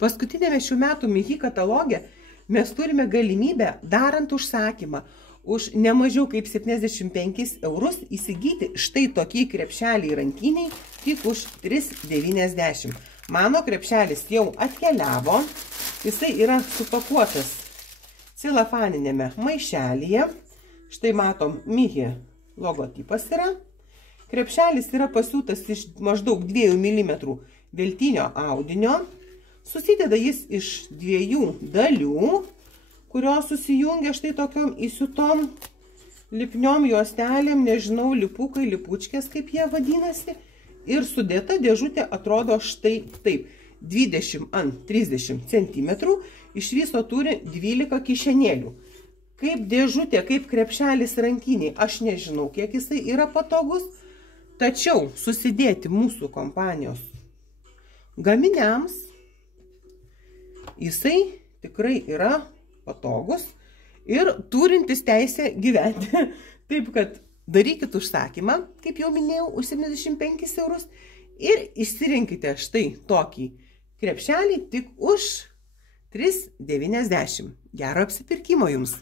Paskutinėme šių metų Mihi kataloge mes turime galimybę, darant užsakymą, už nemažiau kaip 75 eurus įsigyti štai tokį krepšelį rankiniai tik už 3,90. Mano krepšelis jau atkeliavo, jisai yra supakuotas celofaninėme maišelyje. Štai matom, Mihi logotipas yra. Krepšelis yra pasiūtas iš maždaug 2 mm veltinio audinio. Susideda jis iš 2 dalių, kurios susijungia štai tokiom įsiūtom lipniom juostelėm, nežinau, lipukai, lipučkės, kaip jie vadinasi. Ir sudėta dėžutė atrodo štai taip, 20 ant 30 cm, iš viso turi 12 kišenėlių. Kaip dėžutė, kaip krepšelis rankiniai, aš nežinau, kiek jisai yra patogus, tačiau susidėti mūsų kompanijos gaminiams jisai tikrai yra patogus ir turintis teisę gyventi. Taip kad darykit užsakymą, kaip jau minėjau, už 75 eurus ir išsirinkite štai tokį krepšelį tik už 3,90. Gero apsipirkimo jums!